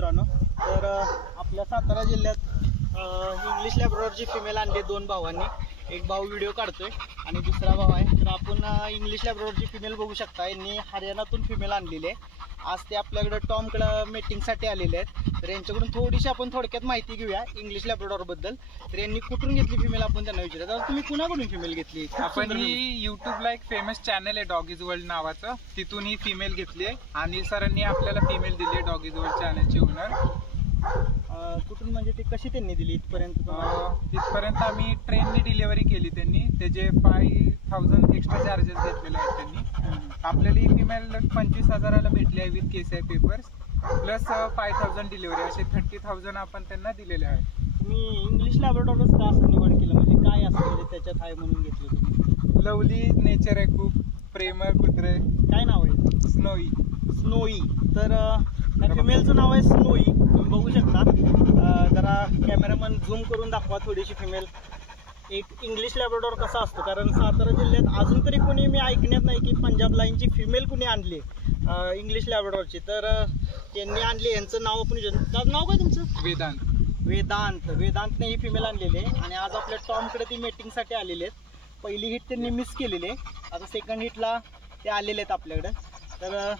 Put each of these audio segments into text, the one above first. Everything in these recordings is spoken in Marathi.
मित्रांनो, तर आपल्या सातारा जिल्ह्यात इंग्लिश लॅब्राडॉरची फिमेल आणली 2 भावांनी. एक भाऊ व्हिडिओ काढतोय आणि दुसरा भाव आहे. तर आपण इंग्लिश लॅब्राडॉरची फिमेल बघू शकता. यांनी हरियाणातून फिमेल आणलेली आहे. आज ते आपल्याकडे टॉमकडं मीटिंगसाठी आलेले आहेत. तर यांच्याकडून थोडीशी आपण थोडक्यात माहिती घेऊया इंग्लिश लॅब्राडॉरबद्दल. तर यांनी कुठून घेतली फिमेल आपण त्यांना विचारूया. तर तुम्ही कुणाकडून फिमेल घेतली? आपण ही यूट्यूबला एक फेमस चॅनल आहे डॉगीज वर्ल्ड नावाचं, तिथून ही फिमेल घेतली आहे. अनिल सरांनी आपल्याला फिमेल दिली आहे, डॉगीज वर्ल्ड चॅनलचे ओनर. कुठून म्हणजे ती कशी त्यांनी दिली इथपर्यंत? इथपर्यंत आम्ही ट्रेननी डिलिव्हरी केली त्यांनी. त्याचे 5000 एक्स्ट्रा चार्जेस घेतलेले आहेत त्यांनी. आपल्याला ही फिमेल 25,000ला भेटली आहे विथ केसीआय पेपर्स प्लस 5000 डिलिव्हरी, असे 30,000 आपण त्यांना दिलेले आहेत. तुम्ही इंग्लिश लॅब्राडॉरच का असं निवड केलं, म्हणजे काय असं म्हणजे त्याच्यात आहे म्हणून घेतलं तुम्ही? लवली नेचर आहे, खूप प्रेमळ कुत्रे. काय नाव आहे? स्नोई. स्नोई. तर त्या फिमेलचं नाव आहे स्नोई. तुम्ही बघू शकता. जरा कॅमेरामन झूम करून दाखवा थोडीशी फिमेल. एक इंग्लिश लॅब्राडॉर कसा असतो, कारण सातारा जिल्ह्यात अजून तरी कोणी मी ऐकण्यात नाही की पंजाब लाईनची फिमेल कुणी आणली इंग्लिश लॅब्राडॉरची. तर त्यांनी आणली. यांचं नाव आपण नाव काय तुमचं? वेदांत. वेदांतने ही फिमेल आणलेली आहे आणि आज आपल्या टॉमकडे ती मीटिंगसाठी आलेले आहेत. पहिली हिट त्यांनी मिस केलेली आहे. आता सेकंड हिटला ते आलेले आहेत आपल्याकडे. तर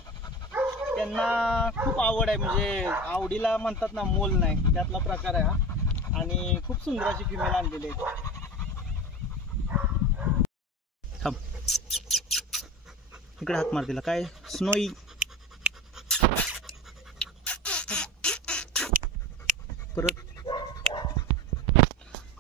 त्यांना खूप आवड आहे, म्हणजे आवडीला म्हणतात ना मोल नाही, त्यातला प्रकार आहे हा. आणि खूप सुंदर अशी फिमेल आणलेली आहे. इकडे हात मार दिला. काय स्नोई? परत